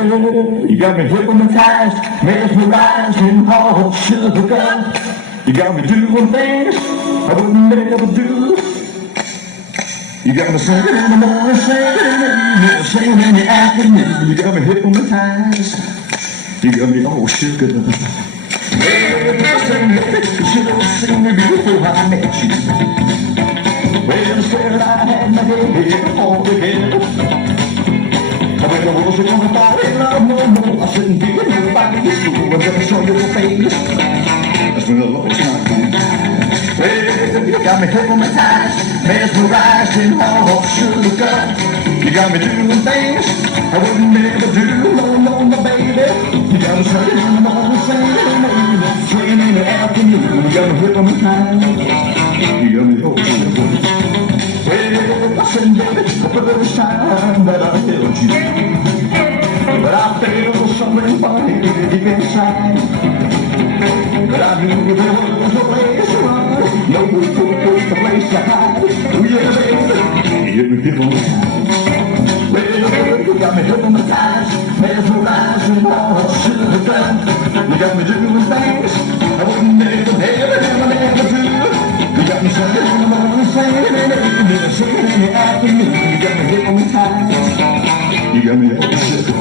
You got me hypnotized, mesmerized, and all sugar. You got me doing things I would never do. You got me singing in the morning, singing in the evening, singing in the afternoon. You got me hypnotized. You got me all sugar. Well, you should have seen me before I met you. Well, instead I had my head all together. When I wasn't gonna fall in love no more, I shouldn't be with nobody in school. I'm gonna show you the face. That's when the Lord's not cool. Well, you got me hypnotized, mesmerized, and all sugar. You got me doing things I wouldn't ever do. No, my baby. You got me singing in the morning, singing in the evening, swinging in the afternoon. You got me hypnotized. You got me all sugar. Well, I said, baby, the first time that I held you, but I felt something funny deep inside. But I knew there was no place to run, no place to hide. Oh yeah, baby, you hit me hypnotized. Well, you got me hypnotized, mesmerized, and all sugar. You got me doing things I wouldn't never do. You got me singing in the morning, singing in the evening, singing in the afternoon. You got me hypnotized. You got me all sugar.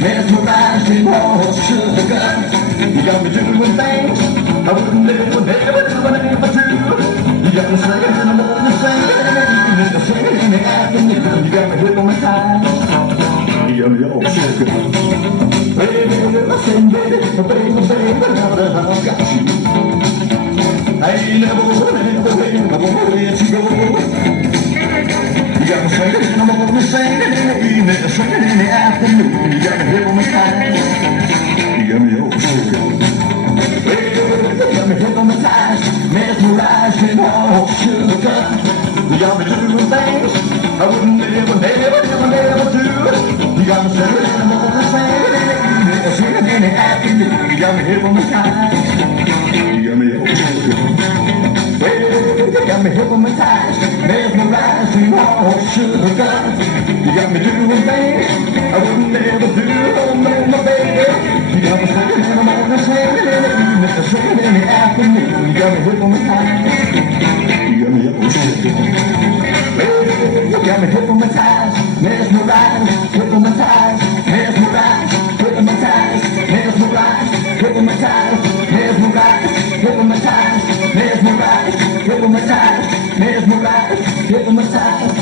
Mesmerized and all sugar. You got me doing things I wouldn't never do. You got me singing in the morning, singing in the evening, singing in the afternoon. You got me hypnotized. You got me all sugar. Well, I said, baby, now that I've got you, I ain't never let you go. You got me singing in the morning, singing in the evening, singing in the afternoon. You got me hypnotized. You got me all sugar. Well, you got me hypnotized, mesmerized, and all sugar. You got me doing things I wouldn't never do. You got me singing in the morning, singing in the evening, singing in the afternoon. You got me hypnotized. You got me all sugar. Well, you got me hypnotized, mesmerized, and all sugar. You got me doing things I wouldn't never do. Oh, no, my baby. You got me singing in the morning, singing in the evening, singing in the afternoon. You got me hypnotized. You got me all sugar. Well, you got me hypnotized, mesmerized, hypnotized, mesmerized, hypnotized, mesmerized, hypnotized, mesmerized, hypnotized, mesmerized, hypnotized, mesmerized, hypnotized.